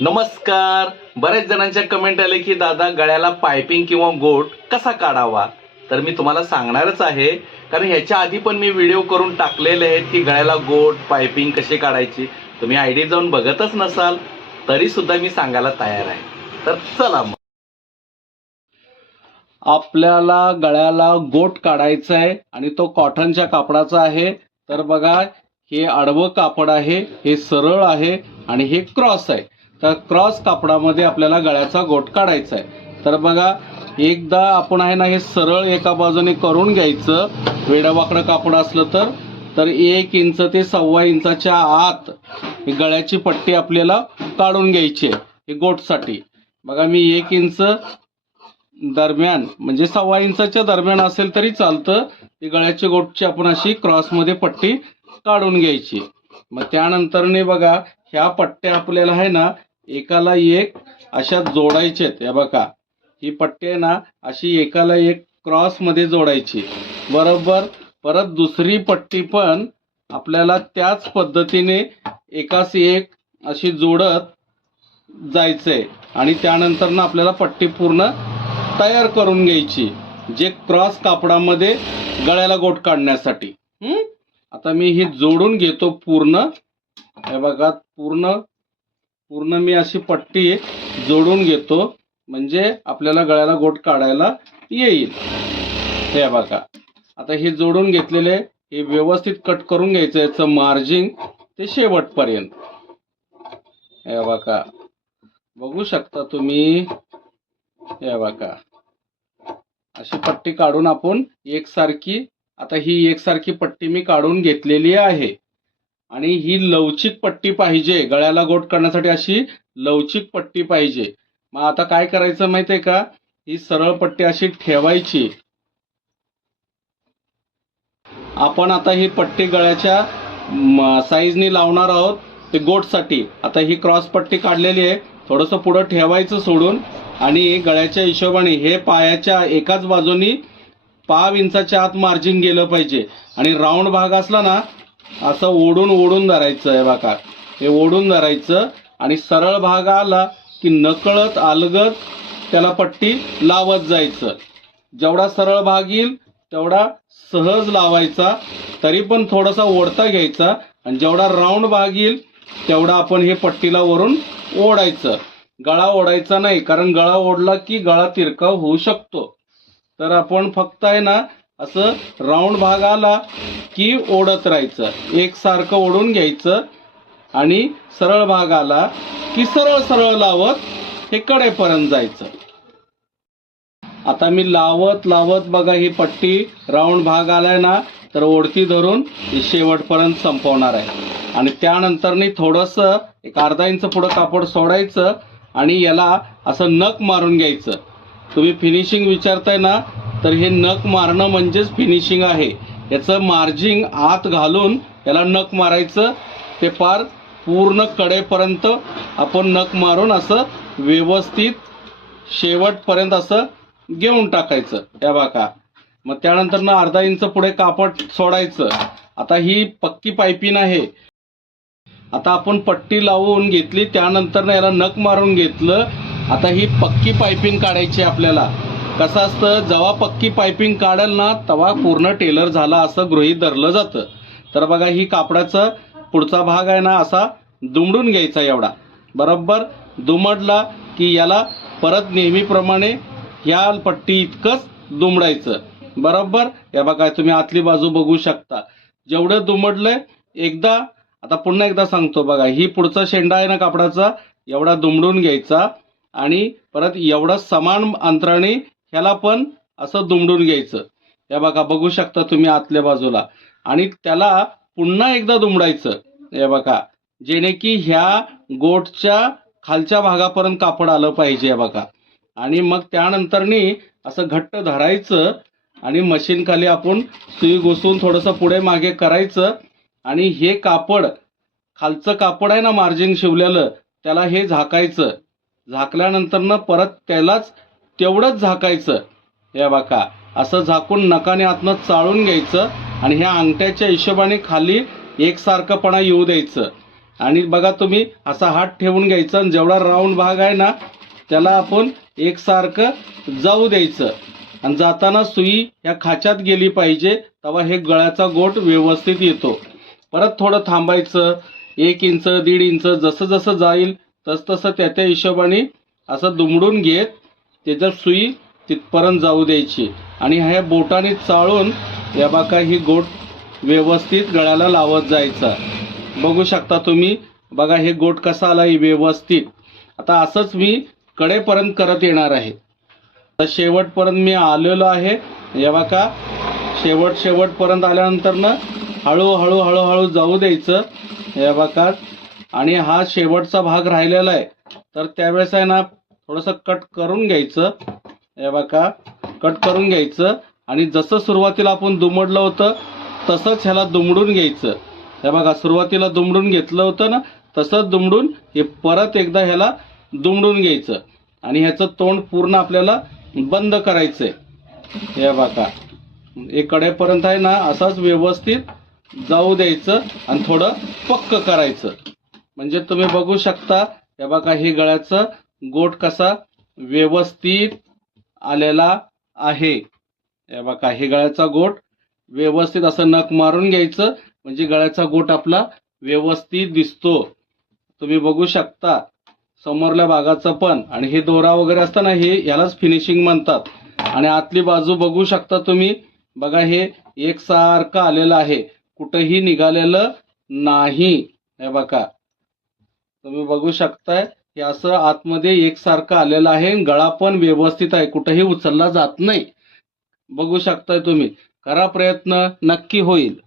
नमस्कार. बऱ्याच जणांच्या कमेंट आले की दादा गळ्याला पायपिंग किंवा गोट कसा काढावा? तर मी तुम्हाला सांगणारच आहे. कारण ह्याच्या आधी पण मी व्हिडिओ करून टाकलेले आहेत की गळ्याला गोट पायपिंग कशी काढायची? तुम्ही आयडी जाऊन बघतच नसाल तरी सुद्धा मी सांगायला तयार आहे. तर चला मग. आपल्याला गळ्याला गोट काढायचा आहे आणि तो कॉटनच्या कापडाचा आहे. तर बघा हे आडवं कापड आहे हे सरळ आहे आणि हे क्रॉस आहे. तर क्रॉस कापडामध्ये आपल्याला गळ्याचा गोट काढायचा आहे. तर बघा एकदा आपण आहे ना हे सरळ एका बाजूने करून घ्यायचं. वेडावाकडं कापड असलं तर. तर एक इंच ते सव्वा इंचाच्या आत ही गळ्याची पट्टी आपल्याला काढून घ्यायची आहे हे गोटसाठी. बघा मी एक इंच दरम्यान म्हणजे सव्वा इंचाच्या दरम्यान असेल तरी चालतं. ही गळ्याची गोटची आपण अशी क्रॉसमध्ये पट्टी काढून घ्यायची. मग त्यानंतरने बघा ह्या पट्ट्या आपल्याला आहे ना एकाला एक अशा जोडायचे आहेत. या बघा ही पट्टी आहे ना अशी एकाला एक क्रॉसमध्ये जोडायची. बरोबर परत दुसरी पट्टी पण आपल्याला त्याच पद्धतीने एकास एक अशी जोडत जायचंय. आणि त्यानंतर ना आपल्याला पट्टी पूर्ण तयार करून घ्यायची जे क्रॉस कापडामध्ये गळ्याला गोट काढण्यासाठी. आता मी ही जोडून घेतो पूर्ण. हे बघा पूर्ण पूर्ण मी अशी पट्टी जोडून घेतो म्हणजे आपल्याला गळ्याला गोट काढायला येईल. हे बघा. आता हे जोडून घेतलेले हे व्यवस्थित कट करून घ्यायचं याचं मार्जिन ते शेवटपर्यंत. हे बघा. बघू शकता तुम्ही. हे बघा. अशी पट्टी काढून आपण एकसारखी आता ही एकसारखी पट्टी मी काढून घेतलेली आहे. आणि ही लवचिक पट्टी पाहिजे. गळ्याला गोट करण्यासाठी अशी लवचिक पट्टी पाहिजे. मग आता काय करायचं माहितीये का? ही सरळ पट्टी अशी ठेवायची. आपण आता ही पट्टी गळ्याच्या साईजनी लावणार आहोत ते गोटसाठी. आता ही क्रॉस पट्टी काढलेली आहे. थोडंसं पुढं ठेवायचं सोडून आणि गळ्याच्या हिशोबाने हे पायाच्या एकाच बाजूनी पाव इंचाच्या आत मार्जिन गेलं पाहिजे. आणि राऊंड भाग असला ना असं ओढून ओढून धरायचं आहे बघा. हे ओढून धरायचं आणि सरळ भाग आला की नकळत अलगत त्याला पट्टी लावत जायचं. जेवढा सरळ भाग येईल तेवढा सहज लावायचा तरी पण थोडासा ओढता घ्यायचा आणि जेवढा राऊंड भाग येईल तेवढा आपण हे पट्टीला वरून ओढायचं. गळा ओढायचा नाही कारण गळा ओढला की गळा तिरका होऊ शकतो. तर आपण फक्त आहे ना असं राऊंड भाग आला की ओढत राहायचं. एकसारखं ओढून घ्यायचं. आणि सरळ भाग आला की सरळ सरळ लावत हे कडेपर्यंत जायचं. आता मी लावत लावत बघा ही पट्टी राऊंड भाग आलाय ना तर ओढती धरून ही शेवटपर्यंत संपवणार आहे. आणि त्यानंतरनी थोडंसं एक अर्धा इंच पुढं कापड सोडायचं आणि याला असं नख मारून घ्यायचं. तुम्ही फिनिशिंग विचारताय ना तर हे नख मारणं म्हणजेच फिनिशिंग आहे. याचं मार्जिंग आत घालून याला नख मारायचं ते पार पूर्ण कडेपर्यंत आपण नख मारून असं व्यवस्थित शेवटपर्यंत असं घेऊन टाकायचं. या बाका मग त्यानंतर ना अर्धा इंच पुढे कापड सोडायचं. आता ही पक्की पायपिंग आहे. आता आपण पट्टी लावून घेतली त्यानंतर ना याला नख मारून घेतलं आता ही पक्की पायपिंग काढायची आपल्याला. कसं असतं जेव्हा पक्की पायपिंग काढेल ना तेव्हा पूर्ण टेलर झाला असं गृहीत धरलं जातं. तर बघा ही कापडाचा पुढचा भाग आहे ना असा दुमडून घ्यायचा एवढा. बरोबर? दुमडला की याला परत नेहमीप्रमाणे ह्या पट्टी इतकंच दुमडायचं. बरोबर? या बघा तुम्ही आतली बाजू बघू शकता. जेवढं दुमडलंय एकदा आता पुन्हा एकदा सांगतो बघा ही पुढचा शेंडा आहे ना कापडाचा एवढा दुमडून घ्यायचा. आणि परत एवढं समान अंतराने ह्याला पण असं दुमडून घ्यायचं. या बघा बघू शकता तुम्ही आतल्या बाजूला. आणि त्याला पुन्हा एकदा दुमडायचं. या बघा जेणे की ह्या गोटच्या खालच्या भागापर्यंत कापड आलं पाहिजे हे बघा. आणि मग त्यानंतरनी असं घट्ट धरायचं आणि मशीनखाली आपण सुई घुसून थोडंसं पुढे मागे करायचं. आणि हे कापड खालचं कापड आहे ना मार्जिन शिवलेलं त्याला हे झाकायचं. झाकल्यानंतर ना परत त्यालाच तेवढंच झाकायचं. हे बाका असं झाकून नकाने आतनं चाळून घ्यायचं आणि ह्या अंगठ्याच्या हिशोबाने खाली एकसारखंपणा येऊ द्यायचं. आणि बघा तुम्ही असा हात ठेवून घ्यायचा आणि जेवढा राऊंड भाग आहे ना त्याला आपण एकसारखं जाऊ द्यायचं. आणि जाताना सुई ह्या खाच्यात गेली पाहिजे तेव्हा हे गळ्याचा गोट व्यवस्थित येतो. परत थोडं थांबायचं एक इंच दीड इंच जसं जसं जाईल तस तसं त्या त्या हिशोबाने असं दुमडून घेत त्याच्यात सुई तिथपर्यंत जाऊ द्यायची आणि ह्या बोटाने चाळून या बाका ही गोट व्यवस्थित गळ्याला लावत जायचा. बघू शकता तुम्ही बघा हे गोट कसा आला व्यवस्थित. आता असंच मी कडेपर्यंत करत येणार आहे. तर शेवटपर्यंत मी आलेलो आहे. या बाका शेवट शेवटपर्यंत आल्यानंतर ना हळूहळू हळूहळू जाऊ द्यायचं. या बाका आणि हा शेवटचा भाग राहिलेला आहे. तर त्यावेळेस आहे ना थोडंसं कट करून घ्यायचं. हे बघा कट करून घ्यायचं. आणि जसं सुरुवातीला आपण दुमडलं होतं तसंच ह्याला दुमडून घ्यायचं. हे बघा सुरुवातीला दुमडून घेतलं होतं ना तसंच दुमडून हे परत एकदा ह्याला दुमडून घ्यायचं. आणि ह्याचं तोंड पूर्ण आपल्याला बंद करायचंय. हे बघा एक कडेपर्यंत आहे ना असंच व्यवस्थित जाऊ द्यायचं आणि थोडं पक्क करायचं. म्हणजे तुम्ही बघू शकता हे बघा हे गळ्याचं गोट कसा व्यवस्थित आलेला आहे. हे बघा हे गळ्याचा गोट व्यवस्थित असं नख मारून घ्यायचं म्हणजे गळ्याचा गोट आपला व्यवस्थित दिसतो. तुम्ही बघू शकता समोरल्या भागाचं पण आणि हे दोरा वगैरे असतं ना हे यालाच फिनिशिंग म्हणतात. आणि आतली बाजू बघू शकता तुम्ही बघा हे एकसारखं आलेलं आहे. कुठंही निघालेलं नाही. हे बघा तुम्ही बघू शकताय की असं आतमध्ये एकसारखं आलेलं आहे. गळा पण व्यवस्थित आहे. कुठेही उचलला जात नाही. बघू शकताय तुम्ही. करा प्रयत्न. नक्की होईल.